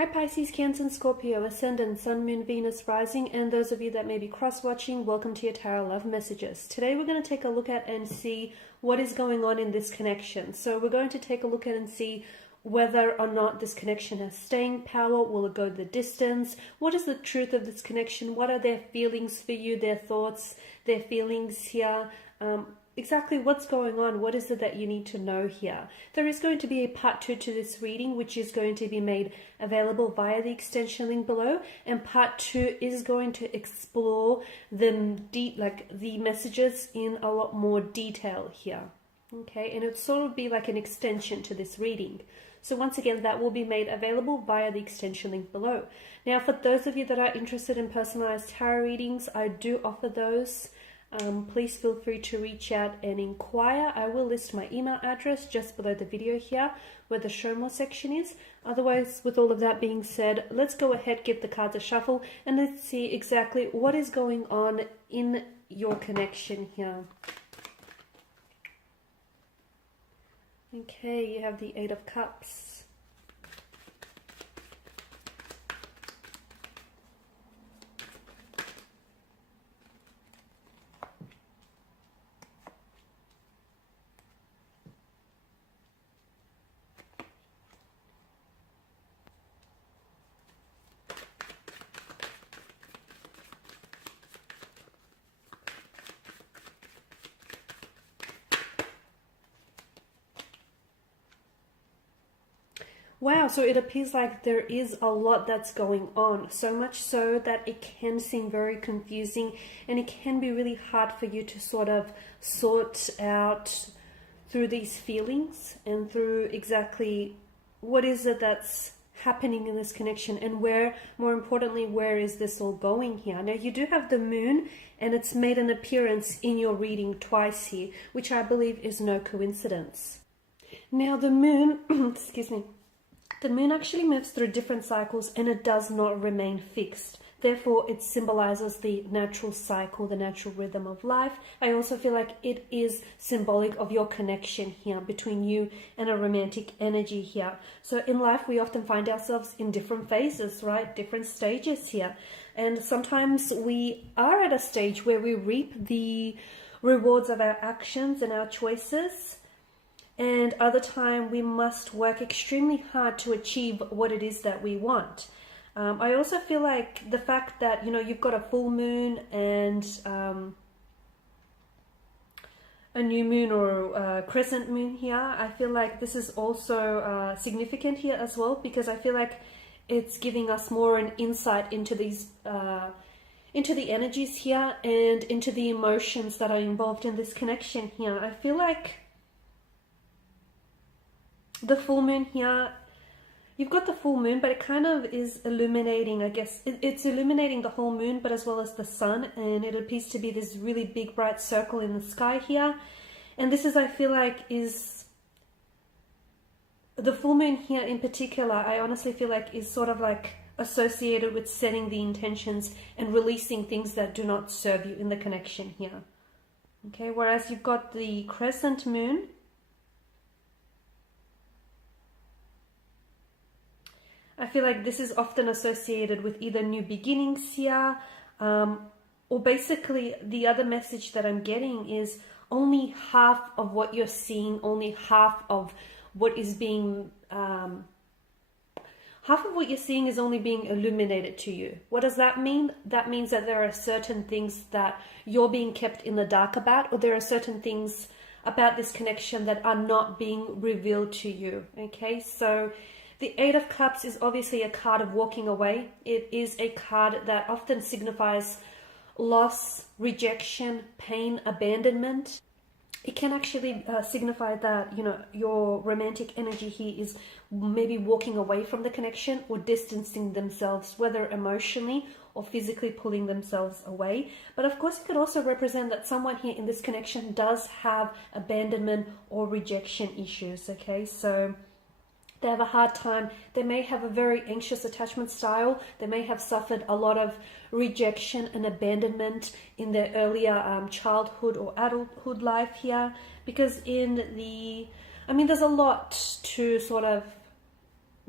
Hi Pisces, Cancer and Scorpio, Ascendant, Sun, Moon, Venus, Rising, and those of you that may be cross-watching, welcome to your Tarot Love Messages. Today we're going to take a look at and see what is going on in this connection. So we're going to take a look at and see whether or not this connection has staying power. Will it go the distance? What is the truth of this connection? What are their feelings for you, their thoughts, their feelings here? Exactly what's going on. What is it that you need to know here? There is going to be a part 2 to this reading, which is going to be made available via the extension link below, and part 2 is going to explore the messages in a lot more detail here. Okay, and it'll sort of be like an extension to this reading. So once again, that will be made available via the extension link below. Now, for those of you that are interested in personalized tarot readings, I do offer those. Please feel free to reach out and inquire. I will list my email address just below the video here where the show more section is. Otherwise, with all of that being said, let's go ahead, give the cards a shuffle, and let's see exactly what is going on in your connection here. Okay, you have the 8 of Cups. Wow, so it appears like there is a lot that's going on, so much so that it can seem very confusing and it can be really hard for you to sort of sort out through these feelings and through exactly what is it that's happening in this connection, and where, more importantly, where is this all going here. Now, you do have the moon, and it's made an appearance in your reading twice here, which I believe is no coincidence. Now, the moon, excuse me, the moon actually moves through different cycles and it does not remain fixed. Therefore, it symbolizes the natural cycle, the natural rhythm of life. I also feel like it is symbolic of your connection here between you and a romantic energy here. So in life, we often find ourselves in different phases, right? Different stages here. And sometimes we are at a stage where we reap the rewards of our actions and our choices. And other time we must work extremely hard to achieve what it is that we want. I also feel like the fact that, you know, you've got a full moon and a new moon or a crescent moon here. I feel like this is also significant here as well, because I feel like it's giving us more an insight into these into the energies here and into the emotions that are involved in this connection here. I feel like the full moon here, you've got the full moon, but it kind of is illuminating, I guess. It's illuminating the whole moon, but as well as the sun. And it appears to be this really big, bright circle in the sky here. And this is, I feel like, is the full moon here in particular, I honestly feel like is sort of like associated with setting the intentions and releasing things that do not serve you in the connection here. Okay, whereas you've got the crescent moon, I feel like this is often associated with either new beginnings here, or basically the other message that I'm getting is only half of what you're seeing, only half of what is being, half of what you're seeing is only being illuminated to you. What does that mean? That means that there are certain things that you're being kept in the dark about, or there are certain things about this connection that are not being revealed to you. Okay, so the 8 of Cups is obviously a card of walking away. It is a card that often signifies loss, rejection, pain, abandonment. It can actually signify that, you know, your romantic energy here is maybe walking away from the connection or distancing themselves, whether emotionally or physically pulling themselves away. But of course, it could also represent that someone here in this connection does have abandonment or rejection issues, okay? So they have a hard time. They may have a very anxious attachment style. They may have suffered a lot of rejection and abandonment in their earlier childhood or adulthood life here. Because in the, I mean, there's a lot to sort of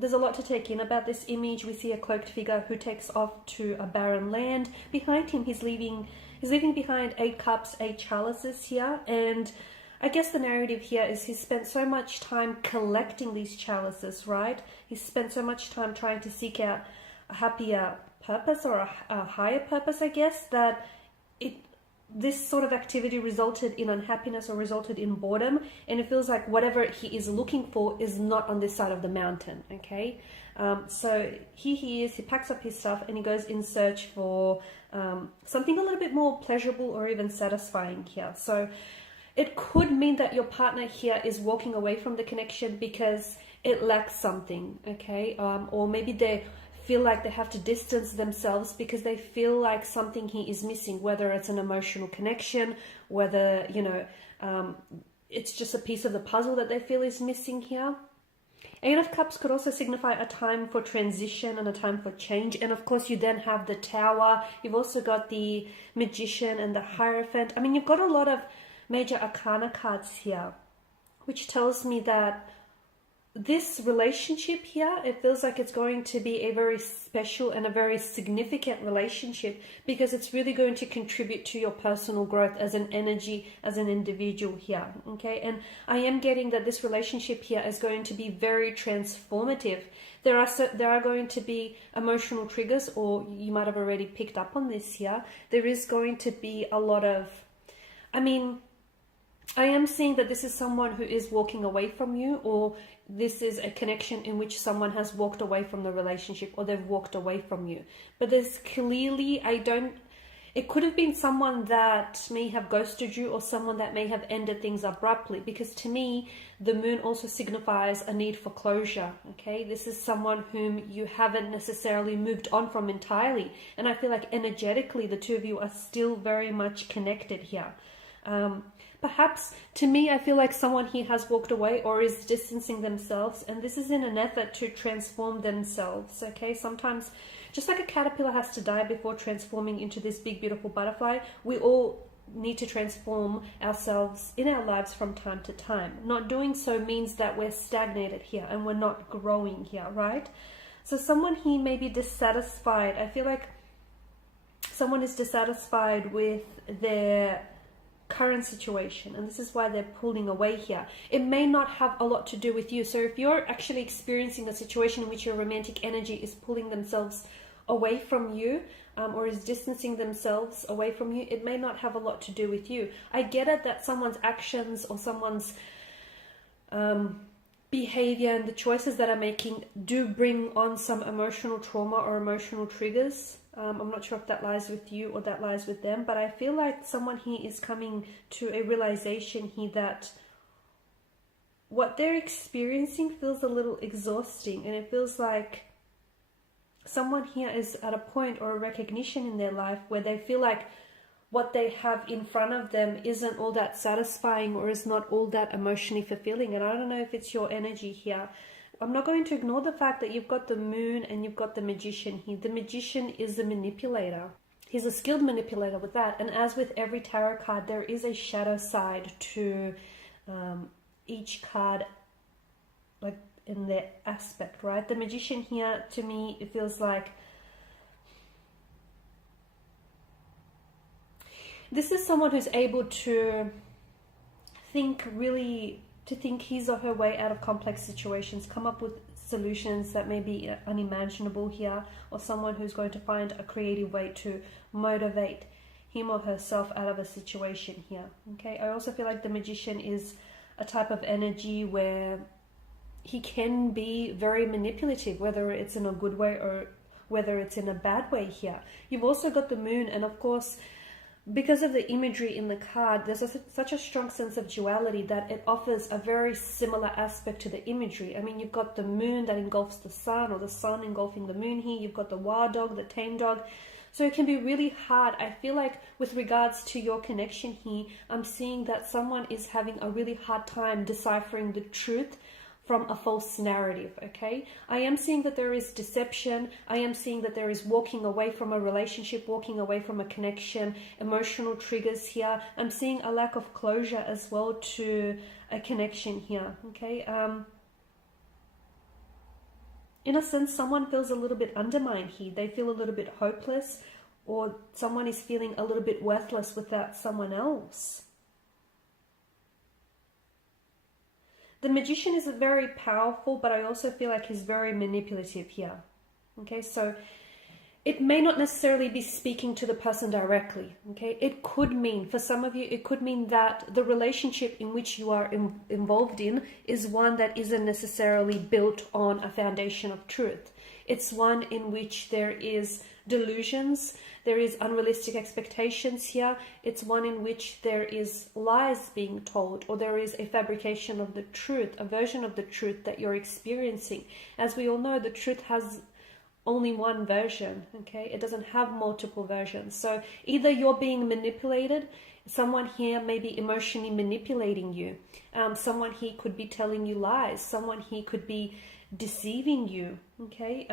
there's a lot to take in about this image. We see a cloaked figure who takes off to a barren land. Behind him, he's leaving behind 8 cups, 8 chalices here. And I guess the narrative here is he's spent so much time collecting these chalices, right? He's spent so much time trying to seek out a happier purpose, or a higher purpose, I guess, that this sort of activity resulted in unhappiness or resulted in boredom, and it feels like whatever he is looking for is not on this side of the mountain, okay? So here he is, he packs up his stuff and he goes in search for something a little bit more pleasurable or even satisfying here. So it could mean that your partner here is walking away from the connection because it lacks something, okay? Or maybe they feel like they have to distance themselves because they feel like something he is missing, whether it's an emotional connection, whether, you know, it's just a piece of the puzzle that they feel is missing here. 8 of Cups could also signify a time for transition and a time for change. And of course, you then have the Tower. You've also got the Magician and the Hierophant. I mean, you've got a lot of major arcana cards here, which tells me that this relationship here, it feels like it's going to be a very special and a very significant relationship, because it's really going to contribute to your personal growth as an energy, as an individual here, okay? And I am getting that this relationship here is going to be very transformative. There are going to be emotional triggers, or you might have already picked up on this here. There is going to be a lot of, I mean, I am seeing that this is someone who is walking away from you, or this is a connection in which someone has walked away from the relationship, or they've walked away from you. But there's clearly, it could have been someone that may have ghosted you, or someone that may have ended things abruptly, because to me, the moon also signifies a need for closure, okay? This is someone whom you haven't necessarily moved on from entirely. And I feel like energetically, the two of you are still very much connected here. Perhaps, to me, I feel like someone here has walked away or is distancing themselves, and this is in an effort to transform themselves, okay? Sometimes, just like a caterpillar has to die before transforming into this big, beautiful butterfly, we all need to transform ourselves in our lives from time to time. Not doing so means that we're stagnated here and we're not growing here, right? So someone here may be dissatisfied. I feel like someone is dissatisfied with their current situation, and this is why they're pulling away here. It may not have a lot to do with you. So if you're actually experiencing a situation in which your romantic energy is pulling themselves away from you, or is distancing themselves away from you, it may not have a lot to do with you. I get it that someone's actions or someone's behavior and the choices that are making do bring on some emotional trauma or emotional triggers. I'm not sure if that lies with you or that lies with them, but I feel like someone here is coming to a realization here that what they're experiencing feels a little exhausting, and it feels like someone here is at a point or a recognition in their life where they feel like what they have in front of them isn't all that satisfying or is not all that emotionally fulfilling. And I don't know if it's your energy here. I'm not going to ignore the fact that you've got the moon and you've got the magician here. The magician is a manipulator. He's a skilled manipulator with that. And as with every tarot card, there is a shadow side to each card, like in their aspect, right? The magician here, to me, it feels like this is someone who's able to think his or her way out of complex situations, come up with solutions that may be unimaginable here, or someone who's going to find a creative way to motivate him or herself out of a situation here, okay? I also feel like the magician is a type of energy where he can be very manipulative, whether it's in a good way or whether it's in a bad way here. You've also got the moon, and of course, because of the imagery in the card, there's such a strong sense of duality that it offers a very similar aspect to the imagery. I mean, you've got the moon that engulfs the sun, or the sun engulfing the moon here. You've got the wild dog, the tame dog. So it can be really hard. I feel like with regards to your connection here, I'm seeing that someone is having a really hard time deciphering the truth from a false narrative, okay? I am seeing that there is deception. I am seeing that there is walking away from a relationship, walking away from a connection, emotional triggers here. I'm seeing a lack of closure as well to a connection here, okay? in a sense, someone feels a little bit undermined here. They feel a little bit hopeless, or someone is feeling a little bit worthless without someone else. The Magician is very powerful, but I also feel like he's very manipulative here. Okay, so it may not necessarily be speaking to the person directly. Okay, it could mean, for some of you, it could mean that the relationship in which you are involved in is one that isn't necessarily built on a foundation of truth. It's one in which there is delusions, there is unrealistic expectations here. It's one in which there is lies being told, or there is a fabrication of the truth, a version of the truth that you're experiencing. As we all know, the truth has only one version, okay? It doesn't have multiple versions. So either you're being manipulated, someone here may be emotionally manipulating you. Someone here could be telling you lies. Someone here could be deceiving you, okay?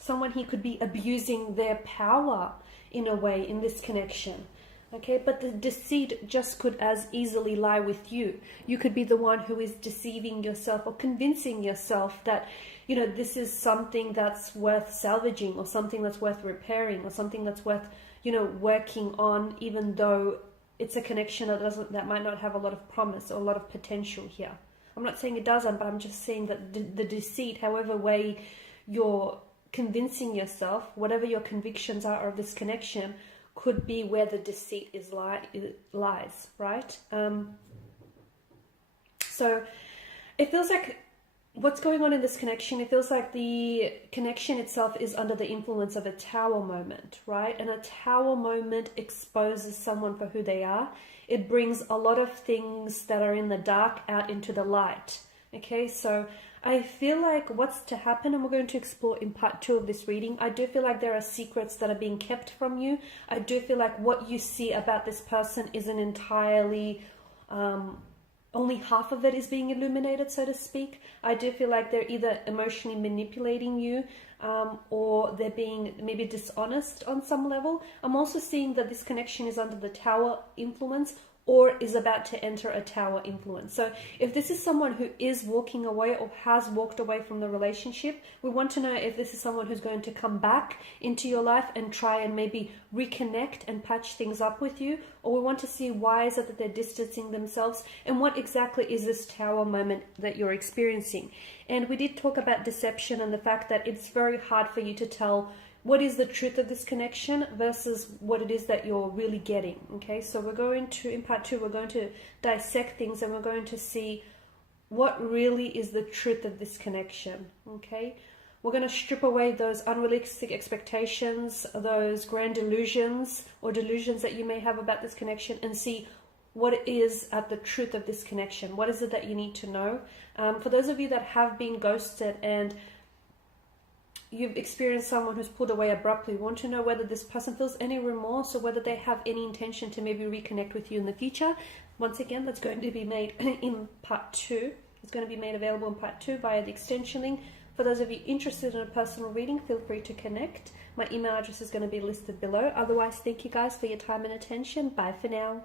Someone here could be abusing their power in a way in this connection. Okay, but the deceit just could as easily lie with you. You could be the one who is deceiving yourself or convincing yourself that, you know, this is something that's worth salvaging, or something that's worth repairing, or something that's worth, you know, working on, even though it's a connection that might not have a lot of promise or a lot of potential here. I'm not saying it doesn't, but I'm just saying that the deceit, however way you're convincing yourself, whatever your convictions are of this connection, could be where the deceit lies, right? So it feels like what's going on in this connection, it feels like the connection itself is under the influence of a tower moment, right? And a tower moment exposes someone for who they are. It brings a lot of things that are in the dark out into the light. Okay, so I feel like what's to happen, and we're going to explore in part 2 of this reading, I do feel like there are secrets that are being kept from you. I do feel like what you see about this person isn't entirely, only half of it is being illuminated, so to speak. I do feel like they're either emotionally manipulating you, or they're being maybe dishonest on some level. I'm also seeing that this connection is under the tower influence, or is about to enter a tower influence. So if this is someone who is walking away or has walked away from the relationship, we want to know if this is someone who's going to come back into your life and try and maybe reconnect and patch things up with you, or we want to see why is it that they're distancing themselves, and what exactly is this tower moment that you're experiencing. And we did talk about deception and the fact that it's very hard for you to tell what is the truth of this connection versus what it is that you're really getting. Okay, so we're going to, in part 2, we're going to dissect things, and we're going to see what really is the truth of this connection. Okay, we're going to strip away those unrealistic expectations, those grand delusions or delusions that you may have about this connection, and see what is at the truth of this connection. What is it that you need to know? For those of you that have been ghosted and you've experienced someone who's pulled away abruptly, want to know whether this person feels any remorse, or whether they have any intention to maybe reconnect with you in the future. Once again, that's going to be made in part 2. It's going to be made available in part 2 via the extension link. For those of you interested in a personal reading, feel free to connect. My email address is going to be listed below. Otherwise, thank you guys for your time and attention. Bye for now.